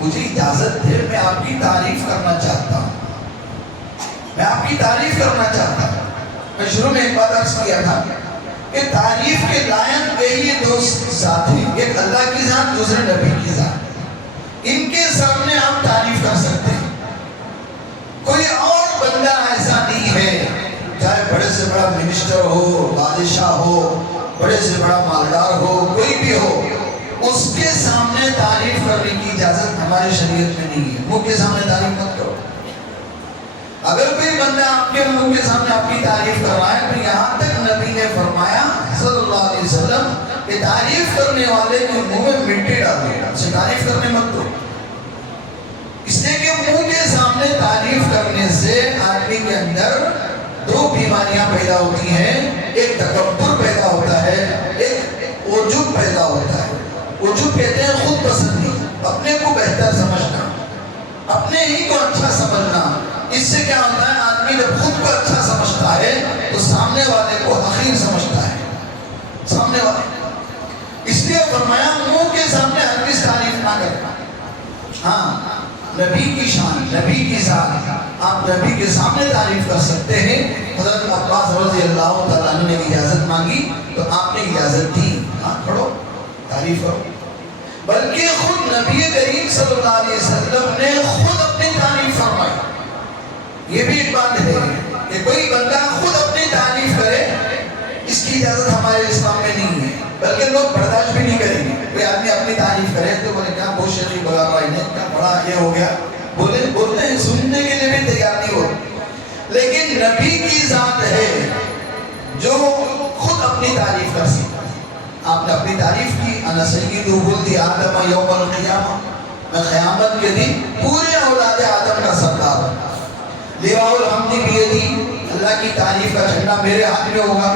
مجھے اجازت دے، میں آپ کی تعریف کرنا چاہتا ہوں، میں آپ کی تعریف کرنا چاہتا ہوں. میں شروع میں ایک بات عرض کیا تھا کہ تعریف کے لائق یہی دو ذات ہیں، ایک اللہ کی ذات، دوسرے نبی کی ذات. ان کے سامنے آپ تعریف کر سکتے ہیں. کوئی اور بندہ ایسا نہیں ہے، چاہے بڑے سے بڑا منسٹر ہو، بادشاہ ہو، بڑے سے بڑا مالدار ہو، کوئی بھی ہو، اس کے سامنے تعریف کرنے کی اجازت ہماری شریعت میں نہیں ہے. منہ کے سامنے تعریف مت کرو. اگر کوئی بندہ آپ کے منہ کے سامنے آپ کی تعریف کر رہا ہے تو یہاں تک نبی نے فرمایا صلی اللہ علیہ وسلم کہ تعریف کرنے والے کے منہ میں مٹی ڈالو، اسے تعریف کرنے مت دو. اس لیے کہ منہ کے سامنے تعریف کرنے سے آدمی کے اندر دو بیماریاں پیدا ہوتی ہیں. ایک تکبر پیدا ہوتا ہے، ایک عجب پیدا ہوتا ہے. عجب کہتے ہیں خود پسندی، اپنے کو بہتر سمجھنا، اپنے ہی کو اچھا سمجھنا. اس سے کیا ہوتا ہے؟ آدمی جب خود کو اچھا سمجھتا ہے تو سامنے والے کو حقیر سمجھتا ہے. سامنے والے، اس لیے فرمایا منہ کے سامنے ہرگز تعریف نہ کرنا. ہاں، نبی کی شان، نبی کی ذات، آپ نبی کے سامنے تعریف کر سکتے ہیں. حضرت عباس رضی اللہ تعالیٰ عنہ نے اجازت مانگی تو آپ نے اجازت دی. ہاں پڑھو، تعریف کرو. بلکہ خود نبی کریم صلی اللہ علیہ وسلم نے خود اپنی تعریف فرمائی. یہ بھی ایک بات ہے کہ کوئی بندہ خود اپنی تعریف کرے، اس کی اجازت ہمارے اسلام میں نہیں ہے، بلکہ لوگ برداشت بھی نہیں کریں گے. کوئی آدمی اپنی تعریف کرے تو بولے کیا بہت شریف بولا بھائی نے، کیا بڑا یہ ہو گیا، بولتے ہیں، سننے کے لیے بھی تیار نہیں ہوتے. لیکن نبی کی ذات ہے جو خود اپنی تعریف کر سکتا ہے. آپ نے اپنی تعریف کی، انا سید ولد آدم یوم القیامہ، میں قیامت کے دن پورے اولاد آدم کا سردار ہوں. لواء الحمد بیدی، اللہ کی تعریف کا جھنڈا میرے ہاتھ میں ہوگا.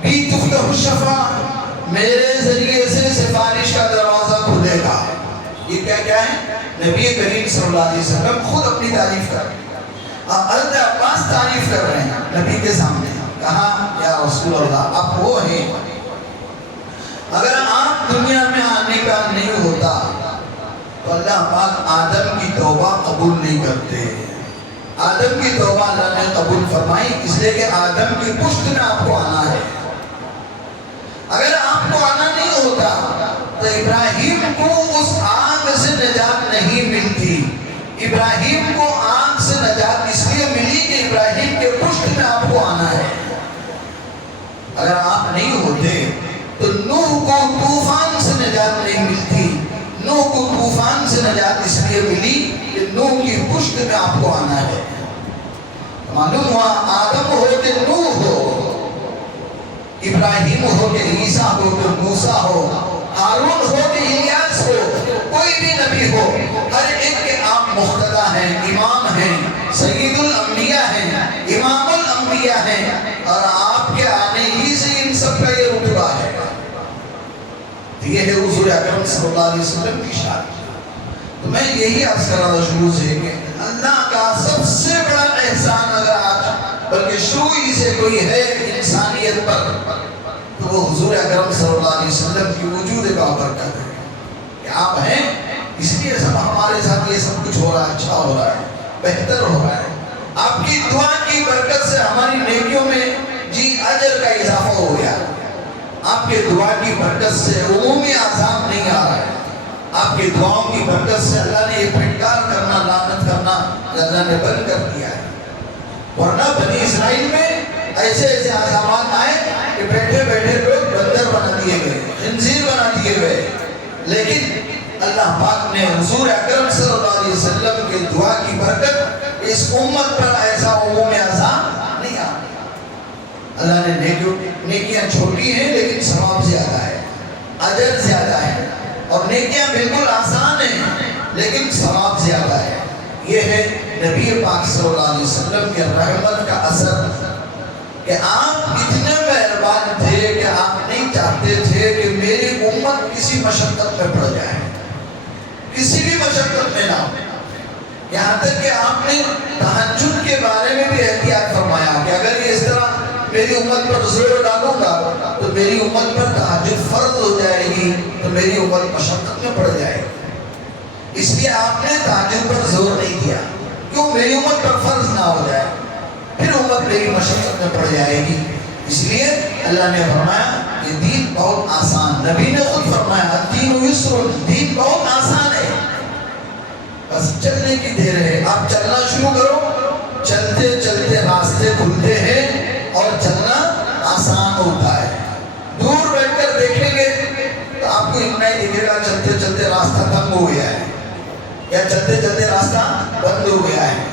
بی تفتح الشفاعہ، میرے ذریعے سے سفارش کا دروازہ کھلے گا. یہ کیا ہے؟ نبی کریم صلی اللہ علیہ وسلم خود اپنی تعریف کر رہے ہیں. اب حضرت عباس تعریف کر رہے ہیں نبی کے سامنے. کہا یا رسول اللہ، آپ وہ ہیں، اگر آپ دنیا میں آنے کا نہیں ہوتا تو اللہ پاک آدم کی توبہ قبول نہیں کرتے. آدم کی توبہ اللہ نے قبول فرمائی، اس لیے کہ آدم کی پشت میں آپ کو آنا ہے. اگر آپ کو آنا نہیں ہوتا تو ابراہیم کو اس آگ سے نجات نہیں ملتی. ابراہیم کو آگ سے نجات اس لیے ملی کہ ابراہیم کے پشت میں آپ کو آنا ہے. اگر آپ نہیں ہوتے تو نوح کو طوفان سے نجات نہیں ملتی. نوح کو طوفان سے نجات اس لیے ملی کہ نوح کی پشت میں آپ کو آنا ہے. معلوم ہوا آدم ہو کہ نوح ہو، ابراہیم ہو کہ عیسیٰ ہو کہ موسیٰ ہو، ہارون ہو کہ الیاس ہو، کوئی بھی نبی ہو، ہر ایک کے آپ مقتدی ہیں، امام ہیں، سید الانبیاء ہیں، امام الانبیاء ہیں، اور آپ کے آنے ہی سے ان سب کا یہ رتبہ ہے. یہ ہے حضور اکرم صلی اللہ علیہ وسلم کی شان. تو میں یہی عرض کر رہا شروع سے کہ اللہ کا سب سے بڑا احسان اگر آج بلکہ شروع ہی سے کوئی ہے انسانیت پر تو وہ حضور اکرم صلی اللہ علیہ وسلم کی وجود کا برکت ہے کہ آپ ہیں. اس لیے سب ہمارے ساتھ یہ سب کچھ ہو رہا ہے، اچھا ہو رہا ہے، بہتر ہو رہا ہے. آپ کی دعا کی برکت سے ہماری نیکیوں میں اجر کا اضافہ ہو گیا. آپ کے دعا کی برکت سے عمومی عذاب نہیں آ رہا ہے. آپ کی دعاؤں کی برکت سے اللہ نے یہ پھٹکار کرنا، لعنت کرنا اللہ نے بند کر دیا ہے. ورنہ بنی اسرائیل میں ایسے ایسے عذابات آئے کہ بیٹھے بیٹھے لوگ بندر بنا دیے گئے، خنزیر بنا دیے گئے. لیکن اللہ پاک نے حضور اکرم صلی اللہ علیہ وسلم کے دعا کی برکت اس امت پر ایسا عمومی عذاب نہیں آ. اللہ نے نیکیاں چھوٹی ہیں لیکن ثواب زیادہ ہے، اجر زیادہ ہے. اور نیکیاں بالکل آسان ہیں لیکن ثواب زیادہ ہے. یہ ہے نبی پاک صلی اللہ علیہ وسلم کے رحمت کا اثر کہ آپ اتنے مہربان تھے کہ آپ نہیں چاہتے تھے کہ میری امت کسی مشقت میں پڑ جائے، کسی بھی مشقت میں نہ ہو. یہاں تک کہ آپ نے تہجد کے بارے میں بھی احتیاط فرمایا کہ اگر یہ اس طرح میری امت پر زور ڈالوں گا تو میری امت پر تہجد فرض ہو جائے گی تو میری امت مشقت میں پڑ جائے گی. اس لیے آپ نے تہجد پر زور نہیں دیا، کیوں؟ میری امت پر فرض نہ ہو جائے، پھر امت میری مشقت میں پڑ جائے گی. اس لیے اللہ نے فرمایا یہ دین بہت آسان. نبی نے خود فرمایا الدین یسر، دین بہت آسان ہے، بس چلنے کی دیر ہے. آپ چلنا شروع کرو، چلتے چلتے راستے کھلتے ہیں اور چلنا آسان ہوتا ہے. دور بیٹھ کر دیکھیں گے تو آپ کو اتنا ہی دکھے گا چلتے چلتے راستہ تنگ ہو گیا ہے، یا چلتے چلتے راستہ بند ہو گیا ہے،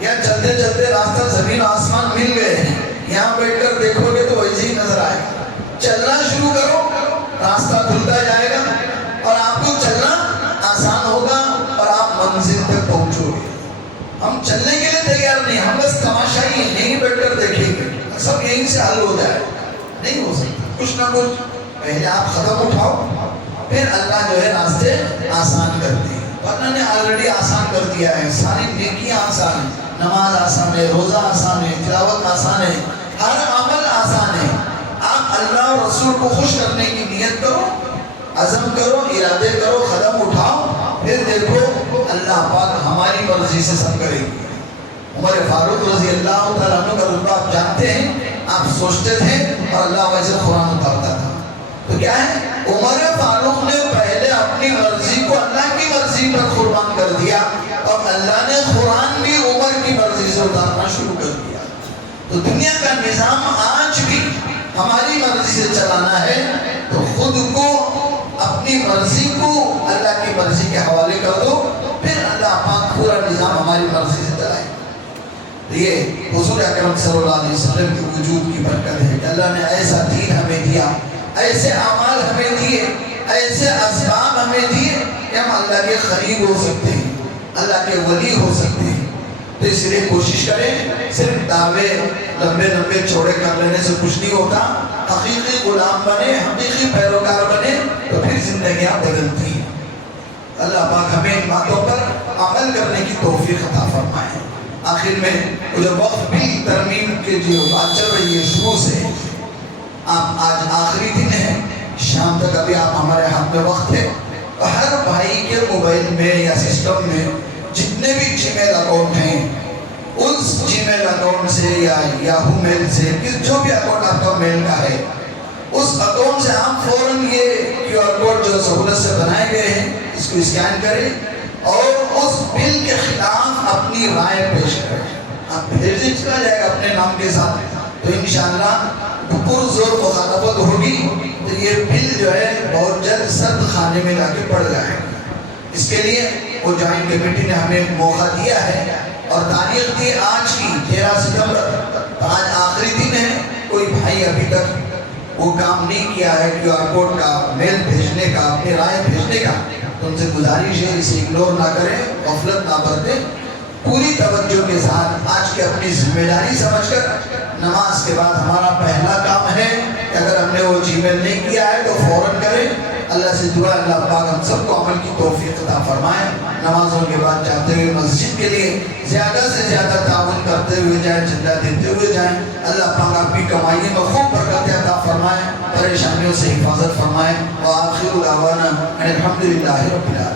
یا چلتے چلتے راستہ زمین آسمان مل گئے ہیں. یہاں بیٹھ کر دیکھو گے تو ویسے ہی نظر آئے گا. چلنا شروع کرو، راستہ کھلتا جائے گا اور آپ کو چلنا آسان ہوگا اور آپ منزل پہ پہنچو گے. ہم چلنے کے لیے تیار نہیں، ہم بس تماشائی ہیں، یہیں بیٹھ کر دیکھیں گے سب یہیں سے حل ہو جائے. نہیں ہو سکتا. کچھ نہ کچھ پہلے آپ قدم اٹھاؤ، پھر اللہ جو ہے راستے آسان کرتے ہیں. اللہ نے آلریڈی آسان کر دیا ہے. ساری نیکیاں آسان ہیں، نماز آسان ہے، روزہ آسان ہے، تلاوت آسان ہے، ہر عمل آسان ہے. آپ اللہ اور رسول کو خوش کرنے کی نیت کرو، عزم کرو، ارادے کرو، قدم اٹھاؤ، پھر دیکھو اللہ پاک ہماری مرضی سے سب کرے گی. عمر فاروق رضی اللہ تعالیٰ عنہ کا رتبہ آپ جانتے ہیں. آپ سوچتے تھے اور اللہ ویسے قرآن اتارتا تھا. تو کیا ہے، عمر فاروق نے پہلے اپنی مرضی کو اللہ کی مرضی پر قربان کر دیا اور اللہ نے قرآن بھی عمر کی مرضی سے اتارنا شروع کر دیا. تو دنیا کا نظام آج بھی ہماری مرضی سے چلانا ہے تو خود کو اپنی اپنی مرضی کو اللہ کی مرضی کے حوالے کر دو، پھر اللہ پاک پورا نظام ہماری مرضی سے چلائے۔ یہ حضور اکرم صلی اللہ علیہ وسلم کے وجود کی برکت ہے کہ اللہ نے ایسا دین ہمیں دیا، ایسے اعمال ہمیں دیے، ایسے اسباب ہمیں دیے کہ ہم اللہ کے قریب ہو سکتے ہیں، اللہ کے ولی ہو سکتے ہیں۔ تو اس لیے کوشش کریں، صرف دعوے لمبے لمبے چوڑے کر لینے سے کچھ نہیں ہوتا، حقیقی غلام بنے، حقیقی پیروکار بنے تو پھر زندگیاں بدلتی ہیں۔ اللہ پاک ہمیں ان باتوں پر عمل کرنے کی توفیق عطا فرمائے۔ آخر میں جو وقت بھی ترمیم کے جو بات چل رہی ہے شروع سے، آپ آج آخری دن ہے، شام تک ابھی آپ ہمارے ہاتھ میں وقت ہے، تو ہر بھائی کے موبائل میں یا سسٹم میں جتنے بھی جی میل اکاؤنٹ ہیں، اس جی میل اکاؤنٹ سے یا یاہو میل سے جو بھی اکاؤنٹ آپ کا میل کا ہے، اس اکاؤنٹ سے آپ فوراً یہ کیو آر کوڈ جو سہولت سے بنائے گئے ہیں اس کو اسکین کریں اور اس بل کے خلاف اپنی رائے پیش کریں۔ آپ بھیجیں، چلا جائے گا اپنے نام کے ساتھ، تو انشاءاللہ پرزور مخالفت ہوگی تو یہ بل جو ہے بہت جلد سرد خانے میں جا کے پڑ جائے گا۔ اس کے لیے وہ جوائنٹ کمیٹی نے ہمیں موقع دیا ہے اور تاریخ دی آج کی 13 ستمبر، آج آخری دن ہے، کوئی بھائی ابھی تک وہ کام نہیں کیا ہے کیو آر کوڈ کا میل بھیجنے کا، اپنی رائے بھیجنے کا، تو ان سے گزارش ہے اسے اگنور نہ کریں، غفلت نہ برتیں، پوری توجہ کے ساتھ آج کی اپنی ذمہ داری سمجھ کر نماز کے بعد ہمارا پہلا کام ہے کہ اگر ہم نے وہ جی میل نہیں کیا ہے تو فوراً کریں۔ اللہ سے دعا اللہ پاک ہم سب کو عمل کی توفیق عطا فرمائے۔ نمازوں کے بعد جاتے ہوئے مسجد کے لیے زیادہ سے زیادہ تعاون کرتے ہوئے جائیں، چندہ دیتے ہوئے جائیں۔ اللہ پاک آپ کی کمائی میں خوب برکت عطا فرمائے، پریشانیوں سے حفاظت فرمائے۔ وآخر دعوانا ان الحمد للہ رب العالمین۔